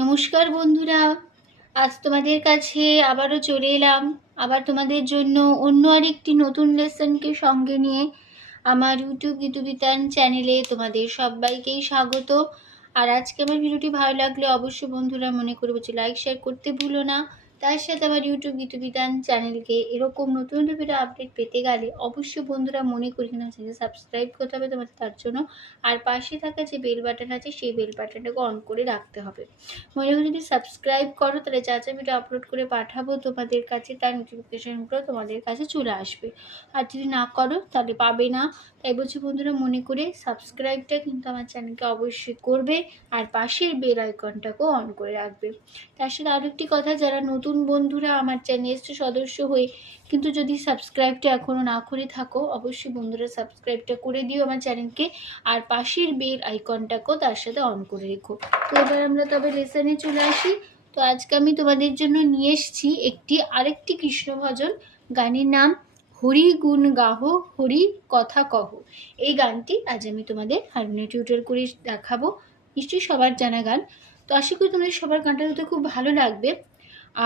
নমস্কার বন্ধুরা। আজ তোমাদের কাছে আবারও চলে এলাম। আবার তোমাদের জন্য অন্য আরেকটি নতুন লেসনকে সঙ্গে নিয়ে আমার ইউটিউব গীতুবিতান চ্যানেলে তোমাদের সবাইকেই স্বাগত। আর আজকে আমার ভিডিওটি ভালো লাগলে অবশ্যই বন্ধুরা মনে করব যে লাইক শেয়ার করতে ভুলো না। তার সাথে আমার ইউটিউব গীতবিতান চ্যানেলকে এরকম নতুন ভিডিও আপডেট পেতে গেলে অবশ্যই বন্ধুরা মনে করি না যে সাবস্ক্রাইব করতে হবে তোমাদের তার জন্য। আর পাশে থাকা যে বেল বাটন আছে, সেই বেল বাটনটাকে অন করে রাখতে হবে। মনে করি যদি সাবস্ক্রাইব করো, তাহলে যা যা ভিডিও আপলোড করে পাঠাবো তোমাদের কাছে, তার নোটিফিকেশানগুলো তোমাদের কাছে চলে আসবে। আর যদি না করো, তাহলে পাবে না। তাই বলছি বন্ধুরা, মনে করে সাবস্ক্রাইবটা কিন্তু আমার চ্যানেলকে অবশ্যই করবে, আর পাশের বেল আইকনটাকেও অন করে রাখবে। তার সাথে আরও একটি কথা, যারা নতুন বন্ধুরা আমার চ্যানেলের সদস্য হয়ে কিন্তু যদি সাবস্ক্রাইবটা এখনও না করে থাকো, অবশ্যই বন্ধুরা সাবস্ক্রাইবটা করে দিও আমার চ্যানেলকে আর পাশের বেল আইকনটাকেও তার সাথে অন করে রেখো। তো এবার আমরা তবে লেসনে চলে আসি। তো আজকে আমি তোমাদের জন্য নিয়ে এসেছি একটি আরেকটি কৃষ্ণ ভজন গানের নাম হরি গুণ গাহ, হরি কথা কহ এই গানটি আজ আমি তোমাদের হারমোনিয়াম টিউটোর করে দেখাবো। নিশ্চয়ই সবার জানা গান। তো আশা করি তোমাদের সবার গানটা হতে খুব ভালো লাগবে।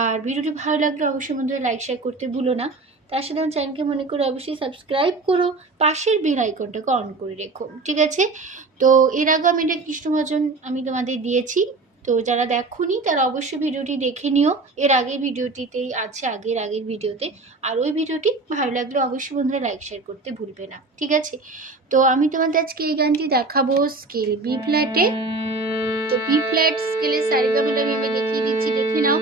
আর ভিডিওটি ভালো লাগলে অবশ্যই বন্ধুরা লাইক শেয়ার করতে ভুলো না। তার সাথে আমার চ্যানেলকে মনে করে অবশ্যই সাবস্ক্রাইব করো। পাশের বেল আইকনটাকে অন করে রেখো, ঠিক আছে? তো এর আগে আমি এটা কৃষ্ণভজন আমি তোমাদের দিয়েছি। তো যারা দেখোনি, তারা অবশ্যই ভিডিওটি দেখে নিও। এর আগের ভিডিওটিতেই আছে, আগের আগের ভিডিওতে। আর ওই ভিডিওটি ভালো লাগলে অবশ্যই বন্ধুরা লাইক শেয়ার করতে ভুলবে না, ঠিক আছে? তো আমি তোমাদের আজকে এই গানটি দেখাবো স্কেল বি ফ্ল্যাটে তো বি ফ্ল্যাট স্কেলে সারিগামাটা আমি দেখিয়ে দিচ্ছি, দেখে নাও।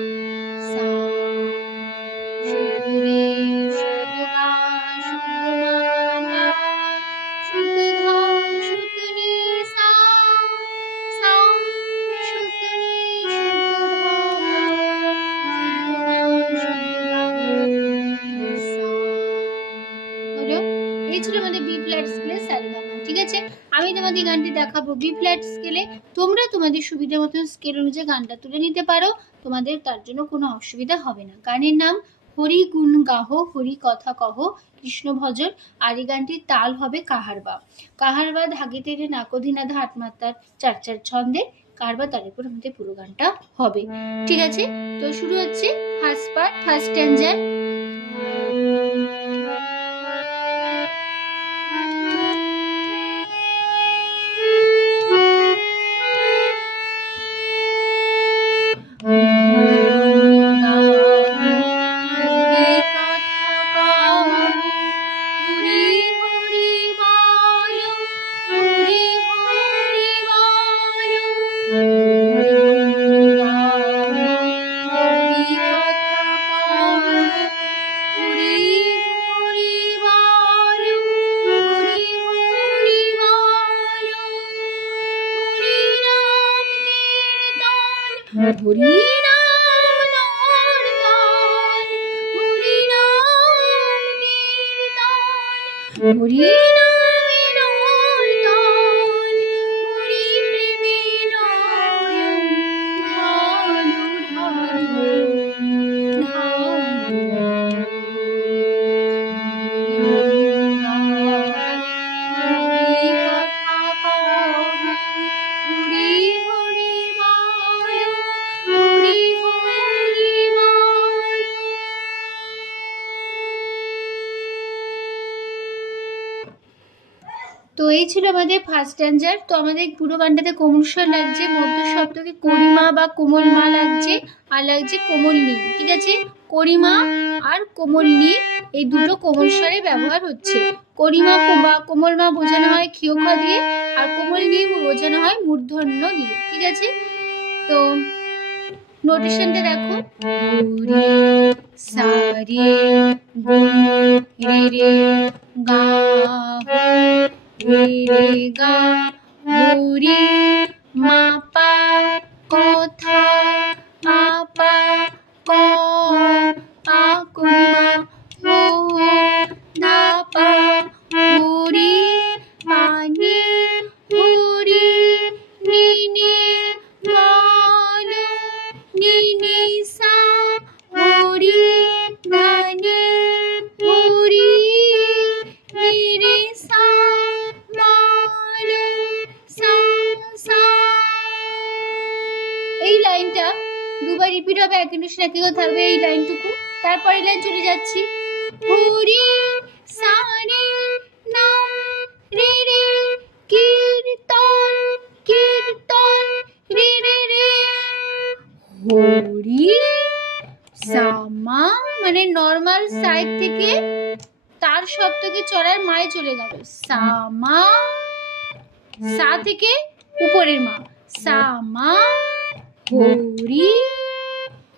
দেখাবো। বি ফ্ল্যাট স্কেলে তোমরা তোমাদের সুবিধা মতো স্কেল অনুযায়ী গানটা তুলে নিতে পারো। তোমাদের তার জন্য কোনো অসুবিধা হবে না। গানের নাম হরি গুণ গাহ, হরি কথা কহ, কৃষ্ণ ভজন। আর এই গানটির তাল হবে কাহারবা কাহারবা ধাগে তেরে নাকধিনাধা আটমাত্রার চার চার ছন্দে কাহারবা তার উপর আমাদের পুরো গানটা হবে। ঠিক আছে? তো শুরু হচ্ছে ফার্স্ট পার্ট ফার্স্ট স্ট্যান্ডার হরি হরি এই ছিল আমাদের ফার্স্ট স্ট্যান্ডার তো আমাদের পুরো গানটাতে কোমল স্বর লাগছে মধ্য শব্দকে করিমা বা কোমল মা লাগছে, আর লাগছে কোমল নি, ঠিক আছে? করিমা আর কোমল নি, এই দুটো কোমল স্বরে ব্যবহার হচ্ছে। করিমা বা কোমল মা বোঝানো হয় ক্ষিয়খ দিয়ে, আর কোমল নি বোঝানো হয় মূর্ধন্য দিয়ে, ঠিক আছে? তো নোটেশনটা দেখো। রে, সা রে রে, গা রে গা হরি মা পা কথা কথা থাকবে এই লাইনটুকু। তারপরে লাইন চলে যাচ্ছি। হরি সারে নাম রে রে, কীর্তন কীর্তন রে রে রে। হরি সামা মানে নর্মাল সাইড থেকে তার সপ্তকে চড়ার মায়ে চলে গেল। সামা, সা থেকে উপরের মা। সামা, হরি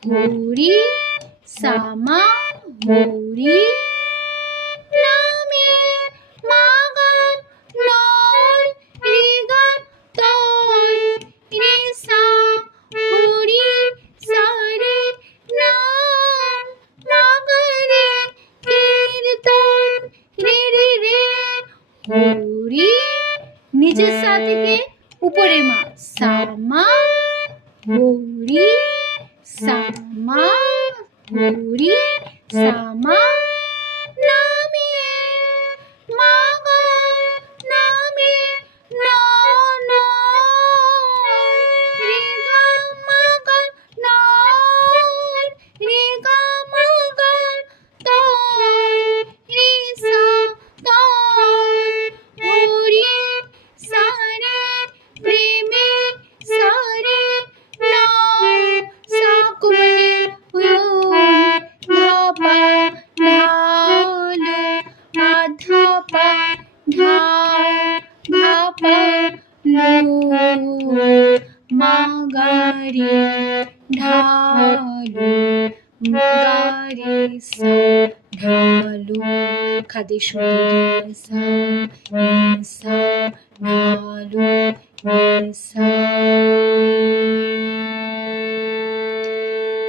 হরি সামা হরি নামে মাগান নর রিগান রে সা হরি সারে নাম, মাগরে কীর্তন, রে রে রে হরি নিচের সা উপরে মা সামা হরি হরি সামা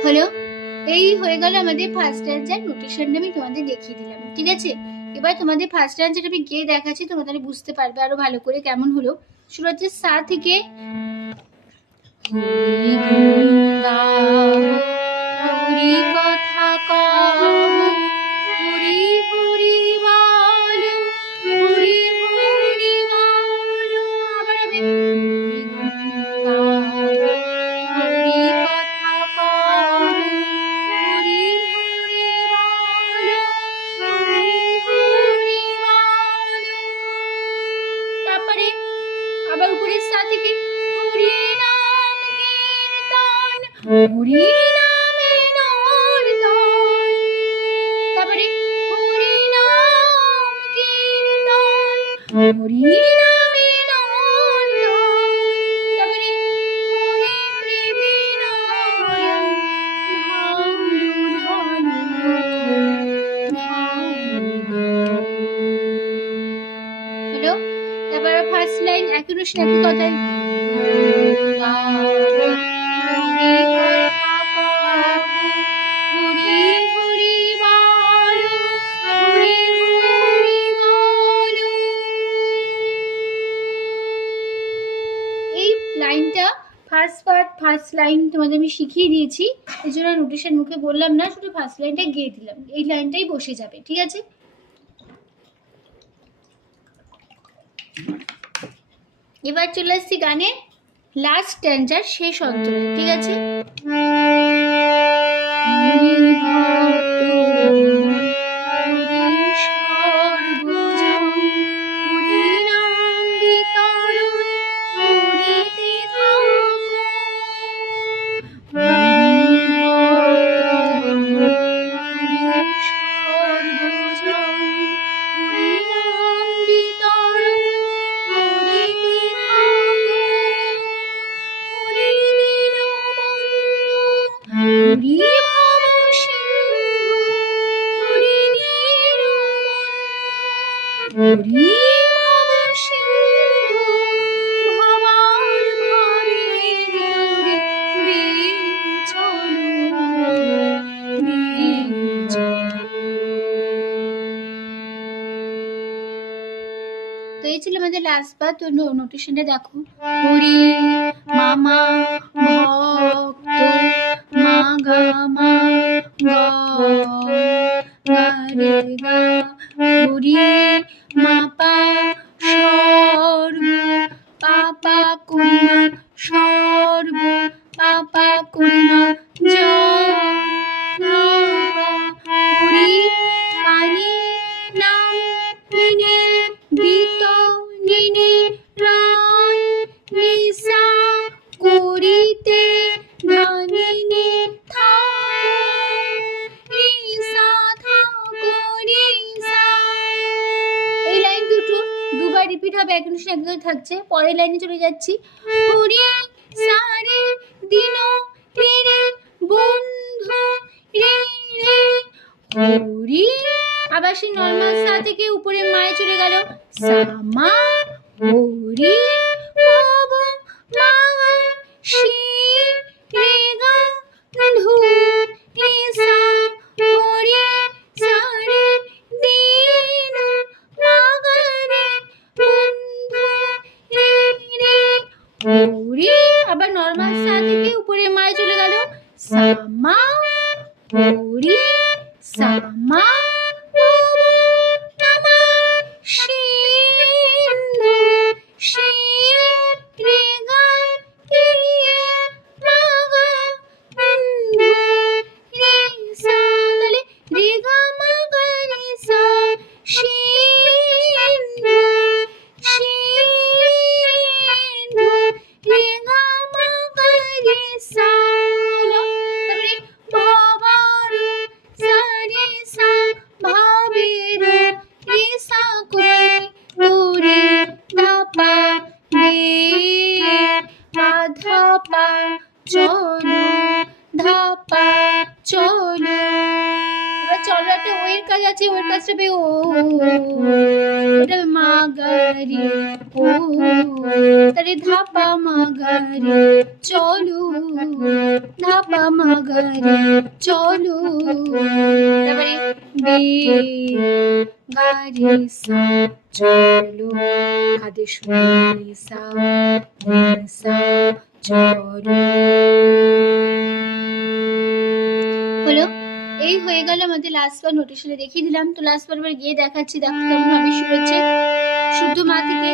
হলো, এই হয়ে গেল আমাদের ফার্স্ট অ্যান্সার আমি তোমাদের দেখিয়ে দিলাম, ঠিক আছে? এবার তোমাদের ফার্স্ট অ্যান্সারটা আমি গিয়ে দেখাচ্ছি, তোমরা তাহলে বুঝতে পারবে আরও ভালো করে কেমন হলো। শুরু হচ্ছে সা থেকে হরি হরি ফার্স্ট লাইন তোমাদের আমি শিখিয়ে দিয়েছি। এই জন্য নোটিশের মুখে বললাম না, শুধু ফার্স্ট লাইনটা গিয়ে দিলাম। এই লাইনটাই বসে যাবে, ঠিক আছে? এবার চলে আসছি গানে লাস্ট স্ট্যান্ডার শেষ অন্তরে, ঠিক আছে? বার তো নোটিশনে দেখো। হরি মামা ভক্ত মা গা মা গা রে গা হরি পরের লাইনে চলে যাচ্ছি। হরি সারে দিন রে রে রে। হরি আবার সেই নর্মাল সা থেকে উপরে মায়ে চলে গেল। সামা হরি ভব মা শি সামা নামা চলো চলো তারপরে বে গারি সা চলো সা চলো হলো, এই হয়ে গেল আমাদের লাস্ট বার নোটিশনে দেখিয়ে দিলাম। তো লাস্ট বারবার গিয়ে দেখাচ্ছি, দেখো কেমন হবে শুরু হচ্ছে শুদ্ধ মা থেকে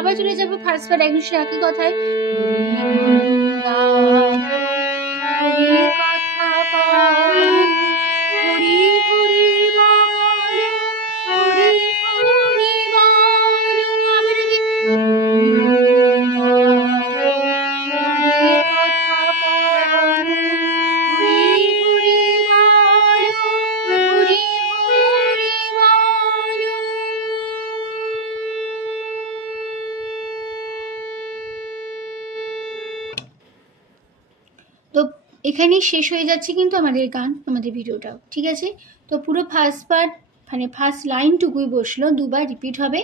আবার চলে যাব ফার্স্ট পার্ট একদম একই কথায়। এখানেই শেষ হয়ে যাচ্ছে কিন্তু আমাদের গান, আমাদের ভিডিওটাও, ঠিক আছে? তো পুরো ফার্স্ট পার্ট মানে ফার্স্ট লাইনটুকুই বসল, দুবার রিপিট হবে,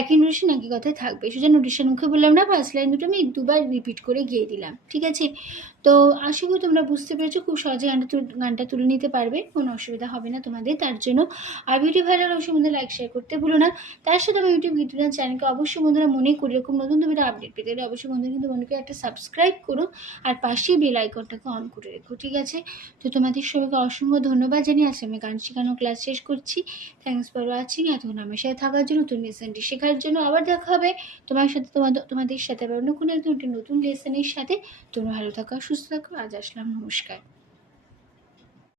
একই নোটিশন একই কথায় থাকবে। সেটা নোটিশন মুখে বললাম না ফার্স্ট লাইন দুটো আমি দুবার রিপিট করে গিয়ে দিলাম, ঠিক আছে? তো আশা করি তোমরা বুঝতে পেরেছ, খুব সহজে গানটা গানটা তুলে নিতে পারবে, কোনো অসুবিধা হবে না তোমাদের, তার জন্য। আর ভিডিও ভালো লাগলে অবশ্যই বন্ধুরা লাইক শেয়ার করতে ভুলো না। তার সাথে আমার ইউটিউব ভিডিও চ্যানেলকে অবশ্যই বন্ধুরা মনে করি, এরকম নতুন নতুন আপডেট পেতে গেলে অবশ্যই বন্ধুরা কিন্তু বন্ধুকে একটা সাবস্ক্রাইব করো, আর পাশেই বেল আইকনটাকে অন করে রেখো, ঠিক আছে? তো তোমাদের সবাইকে অসংখ্য ধন্যবাদ জানিয়ে আসলে আমি গান শেখানো ক্লাস শেষ করছি। থ্যাংকস ফর ওয়াচিং এতক্ষণ আমার সাথে থাকার জন্য নতুন লেসনটি শেখার জন্য আবার দেখা হবে। তোমার সাথে তোমাদের তোমাদের সাথে আবার অন্য কোনো একটি নতুন লেসনের সাথে। তোমরা ভালো থাকা, সুস্থ থাকো, আজ আসলাম, নমস্কার।